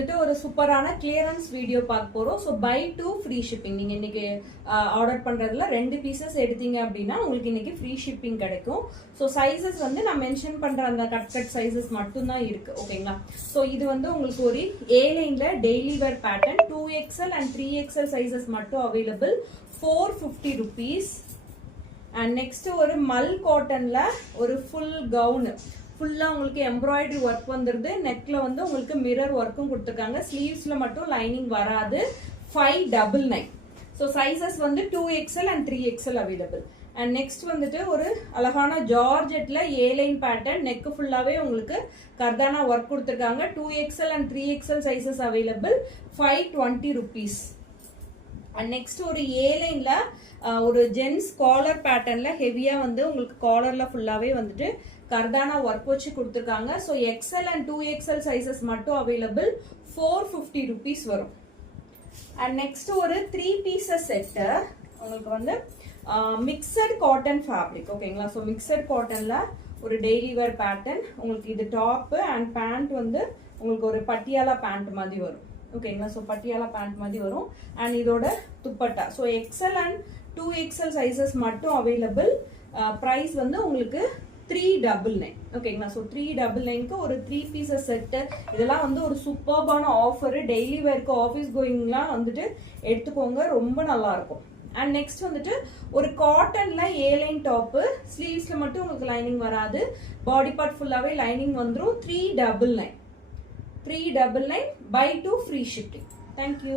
வந்துட்டு ஒரு சூப்பரான கிளியரன்ஸ் வீடியோ பார்க்க போறோம். So buy 2 free shipping. நீங்க இன்னைக்கு ஆர்டர் பண்றதுல 2 பீசஸ் எடுத்தீங்க அப்படின்னா உங்களுக்கு இன்னைக்கு ஃப்ரீ ஷிப்பிங் கிடைக்கும். ஸோ சைசஸ் வந்து நான் மென்ஷன் பண்ற அந்த கட் சைசஸ் மட்டும் தான் இருக்கு. ஓகேங்களா? ஸோ இது வந்து உங்களுக்கு ஒரு ஏ லைன்ல daily where pattern 2XL and 3XL sizes மட்டும் அவைலபிள். 450 rupees. அண்ட் நெக்ஸ்ட் ஒரு மல் காட்டன்ல ஒரு ஃபுல் கவுன் ஃபுல்லா உங்களுக்கு எம்ப்ராய்டரி ஒர்க் வந்துருது. நெக்ல வந்து உங்களுக்கு மிரர் ஒர்க்கும் கொடுத்துருக்காங்க. ஸ்லீவ்ஸ்ல மட்டும் லைனிங் வராது. 599. ஸோ சைசஸ் வந்து 2XL and 3XL available. And next வந்துட்டு ஒரு அழகான ஜார்ஜெட்ல ஏ லைன் பேட்டர்ன் நெக் ஃபுல்லாவே உங்களுக்கு கர்தானா ஒர்க் கொடுத்துருக்காங்க. 2XL and 3XL sizes available. 520 rupees. And next ஒரு ஏ லைன்ல ஒரு ஜென்ஸ் காலர் பேட்டர்ன்ல ஹெவியா வந்து உங்களுக்கு காலர்ல ஃபுல்லாவே வந்துட்டு கர்தானா ஒர்க் வச்சு கொடுத்துருக்காங்க. So XL and 2XL sizes மட்டும் அவைலபிள். 450 rupees வரும். அண்ட் நெக்ஸ்ட் ஒரு 3 பீசஸ் செட்டு உங்களுக்கு வந்து மிக்சட் காட்டன் ஃபேப்ரிக். ஓகேங்களா? ஸோ மிக்சட் காட்டன்ல ஒரு டெய்லி வேர் பேட்டர்ன் உங்களுக்கு இது டாப் அண்ட் பேண்ட் வந்து உங்களுக்கு ஒரு பட்டியாலா பேண்ட் மாதிரி வரும். ஓகேங்களா? ஸோ பட்டியாலா பேண்ட் மாதிரி வரும். அண்ட் இதோட dupatta. So XL and 2XL sizes மட்டும் அவைலபிள். ப்ரைஸ் வந்து உங்களுக்கு 399. ஓகேங்களா? ஸோ 399க்கு ஒரு 3 பீசஸ் செட்டு. இதெல்லாம் வந்து ஒரு சூப்பர்பான ஆஃபர். டெய்லி வேர்க்கு ஆஃபீஸ் கோயிங்லாம் வந்துட்டு எடுத்துக்கோங்க, ரொம்ப நல்லா இருக்கும். அண்ட் நெக்ஸ்ட் வந்துட்டு ஒரு காட்டன்ல ஏ லைன் டாப்பு. ஸ்லீவ்ஸ்ல மட்டும் உங்களுக்கு லைனிங் வராது. பாடி பார்ட் ஃபுல்லாவே லைனிங் வந்துடும். 399 பை 2 ஃப்ரீ ஷிப்பிங். தேங்க்யூ.